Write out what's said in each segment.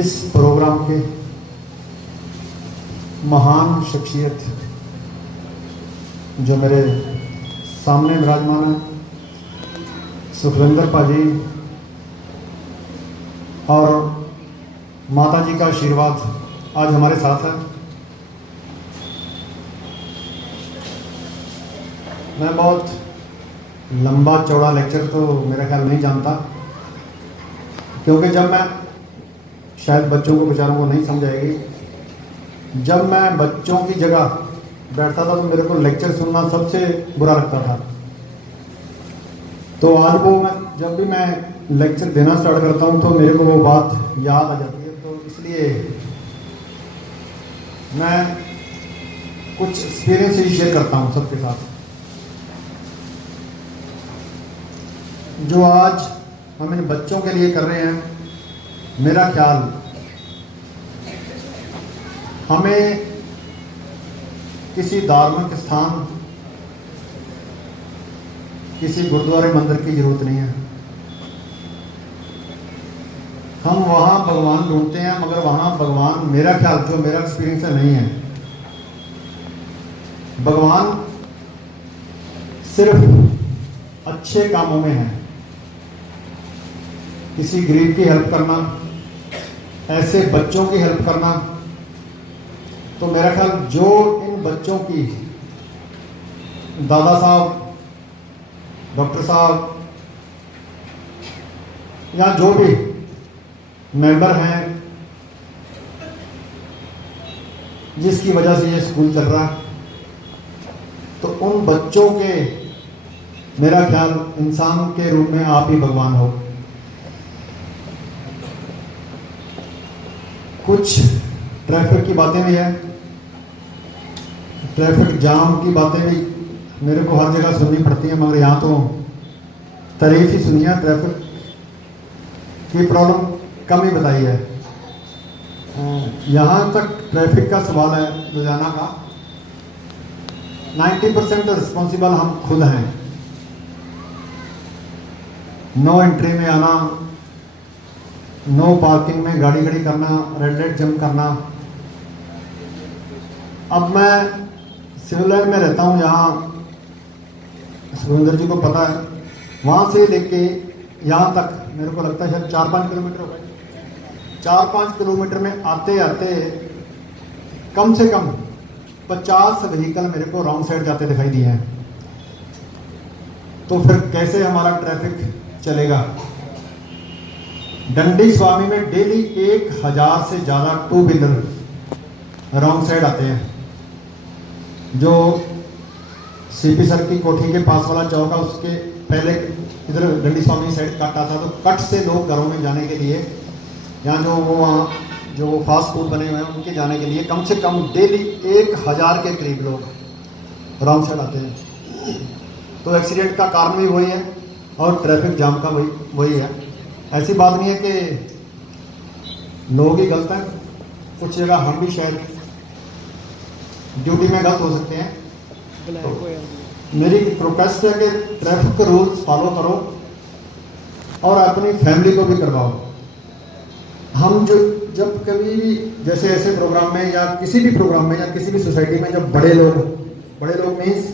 इस प्रोग्राम के महान शख्सियत जो मेरे सामने विराजमान है, सुखविंदर पाजी, और माता जी का आशीर्वाद आज हमारे साथ है। मैं बहुत लंबा चौड़ा लेक्चर तो मेरा ख्याल नहीं जानता, क्योंकि जब मैं शायद बच्चों को बेचारों को नहीं समझ आएगी, जब मैं बच्चों की जगह बैठता था तो मेरे को लेक्चर सुनना सबसे बुरा लगता था। तो आज वो जब भी मैं लेक्चर देना स्टार्ट करता हूँ तो मेरे को वो बात याद आ जाती है। तो इसलिए मैं कुछ एक्सपीरियंस ही शेयर करता हूँ सबके साथ। जो आज हम इन बच्चों के लिए कर रहे हैं, मेरा ख्याल हमें किसी धार्मिक स्थान, किसी गुरुद्वारे मंदिर की जरूरत नहीं है। हम वहाँ भगवान ढूंढते हैं, मगर वहाँ भगवान, मेरा ख्याल, जो मेरा एक्सपीरियंस है, नहीं है। भगवान सिर्फ अच्छे कामों में है। किसी गरीब की हेल्प करना, ऐसे बच्चों की हेल्प करना। तो मेरा ख्याल जो इन बच्चों की दादा साहब, डॉक्टर साहब या जो भी मेंबर हैं, जिसकी वजह से ये स्कूल चल रहा है, तो उन बच्चों के, मेरा ख्याल, इंसान के रूप में आप ही भगवान हो। कुछ ट्रैफिक की बातें भी हैं, ट्रैफिक जाम की बातें भी मेरे को हर जगह सुननी पड़ती हैं, मगर यहाँ तो तारीफ ही सुनी है। ट्रैफिक की प्रॉब्लम कम ही बताई है। यहाँ तक ट्रैफिक का सवाल है रोजाना का, 90% रिस्पॉन्सिबल हम खुद हैं। नो एंट्री में आना, नो पार्किंग में गाड़ी खड़ी करना, रेड लाइट जंप करना। अब मैं सिविल लाइन में रहता हूँ, यहाँ सुरेंद्र जी को पता है, वहाँ से लेके यहाँ तक मेरे को लगता है शायद 4-5 किलोमीटर हो गए। 4-5 किलोमीटर में आते आते कम से कम 50 व्हीकल मेरे को रॉन्ग साइड जाते दिखाई दिए हैं। तो फिर कैसे हमारा ट्रैफिक चलेगा? डंडी स्वामी में डेली 1000 से ज़्यादा 2 व्हीलर रॉन्ग साइड आते हैं। जो सीपी सर की कोठी के पास वाला चौक है, उसके पहले इधर डंडी स्वामी साइड कट आता, तो कट से लोग घरों में जाने के लिए, यहाँ जो वो वहाँ जो फास्ट फूड बने हुए हैं उनके जाने के लिए कम से कम डेली 1000 के करीब लोग रॉन्ग साइड आते हैं। तो एक्सीडेंट का कारण भी वही है और ट्रैफिक जाम का वही है। ऐसी बात नहीं है कि लोग ही गलत हैं, कुछ जगह हम भी शायद ड्यूटी में गलत हो सकते हैं। तो मेरी रिक्वेस्ट है कि ट्रैफिक रूल्स फॉलो करो और अपनी फैमिली को भी करवाओ। हम जब कभी भी जैसे ऐसे प्रोग्राम में या किसी भी प्रोग्राम में या किसी भी सोसाइटी में, जब बड़े लोग मीन्स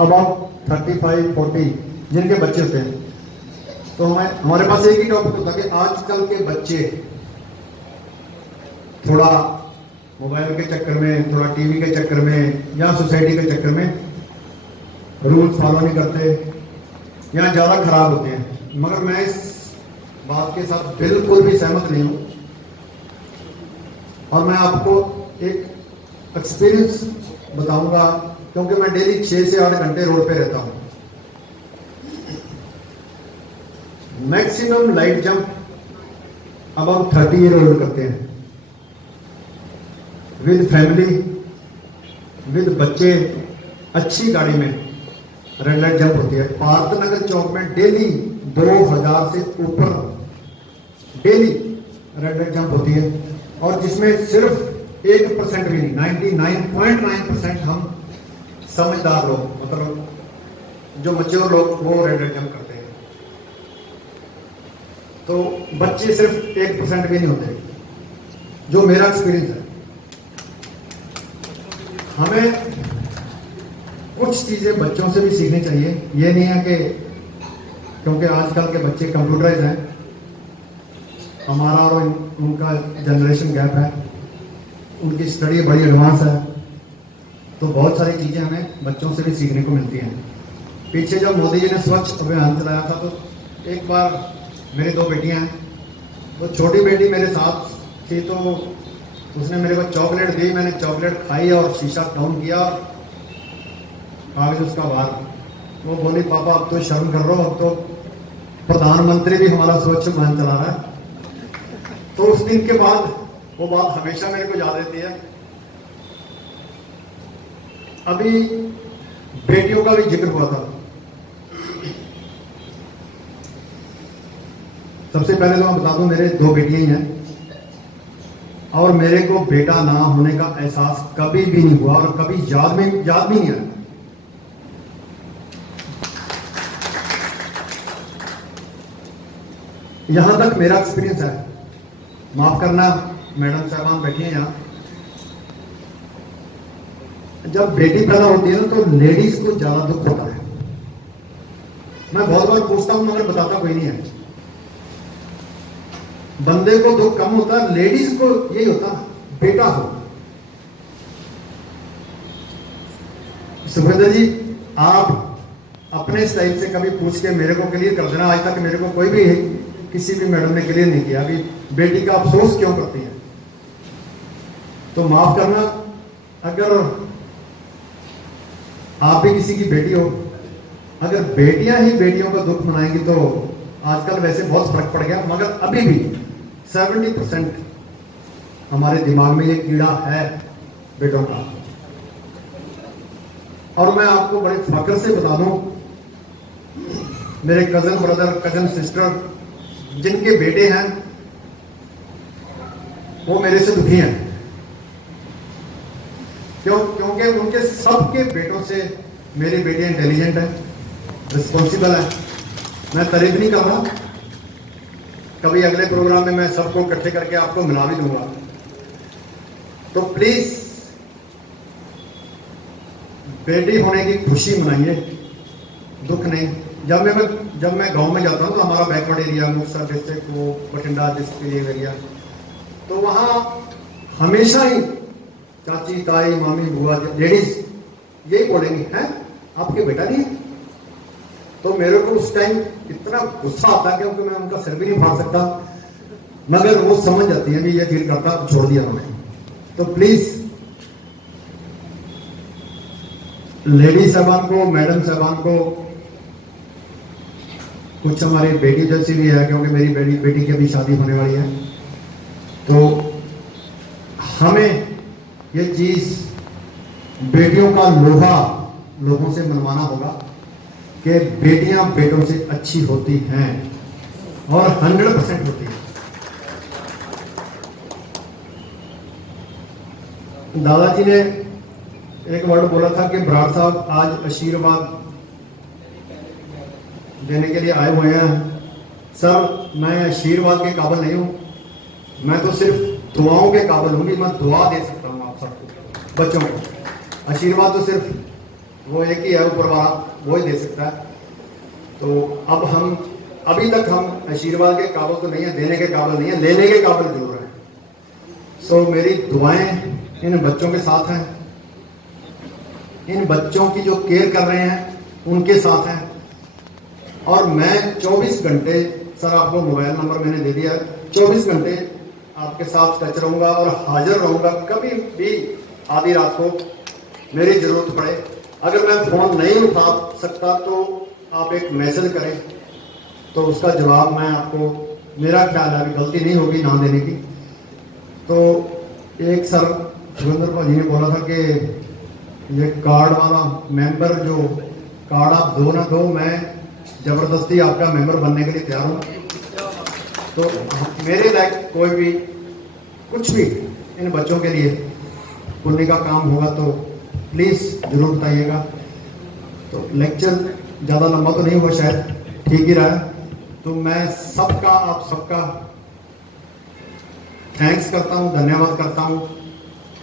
अबाउट 35-40 जिनके बच्चे होते हैं, तो हमारे पास एक ही टॉपिक होता है कि आजकल के बच्चे थोड़ा मोबाइल के चक्कर में, थोड़ा टीवी के चक्कर में या सोसाइटी के चक्कर में रूल्स फॉलो नहीं करते या ज़्यादा खराब होते हैं। मगर मैं इस बात के साथ बिल्कुल भी सहमत नहीं हूँ, और मैं आपको एक एक्सपीरियंस बताऊंगा, क्योंकि मैं डेली 6 से 8 घंटे रोड पे रहता हूँ। Maximum light jump about 30 year old करते हैं, विद फैमिली, विद बच्चे, अच्छी गाड़ी में रेड लाइट जंप होती है। पार्थ नगर चौक में डेली 2000 से ऊपर डेली रेड लाइट जंप होती है, और जिसमें सिर्फ 1% भी नहीं, 99.9% हम समझदार लोग, मतलब जो मैच्योर लोग, वो रेड लाइट जंप करते हैं। तो बच्चे सिर्फ 1% भी नहीं होते, जो मेरा एक्सपीरियंस है। हमें कुछ चीज़ें बच्चों से भी सीखनी चाहिए। ये नहीं है कि क्योंकि आजकल के बच्चे कंप्यूटराइज हैं, हमारा और उनका जनरेशन गैप है, उनकी स्टडी बड़ी एडवांस है, तो बहुत सारी चीज़ें हमें बच्चों से भी सीखने को मिलती हैं। पीछे जब मोदी जी ने स्वच्छ अभियान चलाया था, तो एक बार मेरी 2 बेटियां हैं, तो छोटी बेटी मेरे साथ थी, तो उसने मेरे को चॉकलेट दी, मैंने चॉकलेट खाई और शीशा डाउन किया, कागज उसका बाहर। वो बोली पापा अब तो शर्म कर रहे हो, अब तो प्रधानमंत्री भी हमारा स्वच्छ अभियान चला रहा है। तो उस दिन के बाद वो बात हमेशा मेरे को याद रहती है। अभी बेटियों का भी जिक्र हुआ था। सबसे पहले तो मैं बता दूं, मेरे 2 बेटियां ही हैं और मेरे को बेटा ना होने का एहसास कभी भी नहीं हुआ और कभी याद भी नहीं आया। यहां तक मेरा एक्सपीरियंस है। माफ करना मैडम साहबान बैठी हैं यहाँ, जब बेटी पैदा होती है ना तो लेडीज को ज्यादा दुख होता है। मैं बहुत बार पूछता हूं मगर बताता कोई नहीं है। बंदे को दुख कम होता है, लेडीज को यही होता बेटा हो। सुखविंदर जी, आप अपने स्टाइल से कभी पूछ के मेरे को क्लियर कर देना। आज तक मेरे को कोई भी किसी भी मैडम ने क्लियर नहीं किया अभी बेटी का अफसोस क्यों करती है। तो माफ करना, अगर आप भी किसी की बेटी हो, अगर बेटियां ही बेटियों का दुख मनाएंगी तो आजकल वैसे बहुत फर्क पड़ गया, मगर अभी भी 70% हमारे दिमाग में ये कीड़ा है बेटों का। और मैं आपको बड़े फख्र से बता दूं, मेरे कजन ब्रदर, कजन सिस्टर जिनके बेटे हैं वो मेरे से दुखी हैं। क्योंकि उनके सबके बेटों से मेरी बेटियां इंटेलिजेंट है, रिस्पॉन्सिबल है। मैं तारीफ नहीं कर रहा, कभी अगले प्रोग्राम में मैं सबको इकट्ठे करके आपको मिला भी दूंगा। तो प्लीज बेटी होने की खुशी मनाइए, दुख नहीं। जब मैं गांव में जाता हूं तो हमारा बैकवर्ड एरिया मुक्तसर डिस्ट्रिक्ट, वो बठिंडा डिस्ट्रिक्ट एरिया, तो वहां हमेशा ही चाची, ताई, मामी, बुआ, लेडीज यही बोलेंगी, हैं आपके बेटा नहीं है। तो मेरे को उस टाइम इतना गुस्सा आता है क्योंकि मैं उनका सिर भी नहीं फाड़ सकता, मगर वो समझ जाती है भी ये फील करता, छोड़ दिया उन्होंने। तो प्लीज लेडी साहबान को, मैडम साहबान को, कुछ हमारी बेटी जैसी भी है, क्योंकि मेरी बेटी की अभी शादी होने वाली है, तो हमें ये चीज बेटियों का लोहा लोगों से मनवाना होगा कि बेटियां बेटों से अच्छी होती हैं और 100% होती हैं। दादाजी ने एक वर्ड बोला था कि बराड़ साहब आज आशीर्वाद देने के लिए आए हुए हैं। सर, मैं आशीर्वाद के काबिल नहीं हूं, मैं तो सिर्फ दुआओं के काबिल हूं। मैं दुआ दे सकता हूं आप सबको, बच्चों को। आशीर्वाद तो सिर्फ वो एक ही है, ऊपर वाला, वो ही दे सकता है। तो अब हम अभी तक हम आशीर्वाद के काबिल तो नहीं है, देने के काबिल नहीं है, लेने के काबिल जरूर है। सो मेरी दुआएं इन बच्चों के साथ हैं, इन बच्चों की जो केयर कर रहे हैं उनके साथ हैं। और मैं 24 घंटे, सर आपको मोबाइल नंबर मैंने दे दिया, 24 घंटे आपके साथ टच रहूंगा और हाजिर रहूंगा। कभी भी आधी रात को मेरी जरूरत पड़े, अगर मैं फोन नहीं उठा सकता तो आप एक मैसेज करें, तो उसका जवाब मैं आपको, मेरा ख्याल है अभी गलती नहीं होगी ना देने की। तो एक सर सुरेंद्र भाजी ने बोला था कि ये कार्ड वाला मेंबर, जो कार्ड आप दो ना दो, मैं जबरदस्ती आपका मेंबर बनने के लिए तैयार हूँ। तो मेरे लायक कोई भी कुछ भी इन बच्चों के लिए पुण्य का काम होगा तो प्लीज जरूर बताइएगा। तो लेक्चर ज़्यादा लंबा तो नहीं हुआ, शायद ठीक ही रहा है। तो तो मैं सबका, आप सबका थैंक्स करता हूँ, धन्यवाद करता हूँ।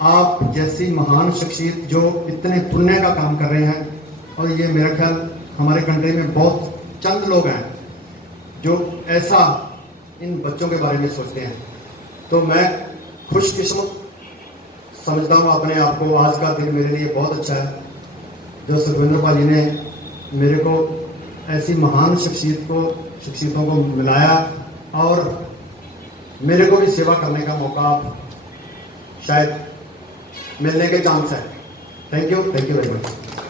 आप जैसी महान शख्सियत जो इतने पुण्य का काम कर रहे हैं, और ये मेरा ख्याल हमारे कंट्री में बहुत चंद लोग हैं जो ऐसा इन बच्चों के बारे में सोचते हैं। तो मैं खुशकिस्मत समझता हूँ अपने आप को। आज का दिन मेरे लिए बहुत अच्छा है जो सुखविंदर भाजी ने मेरे को ऐसी महान शख्सियतों को मिलाया, और मेरे को भी सेवा करने का मौका शायद मिलने के चांस है। Thank you very much.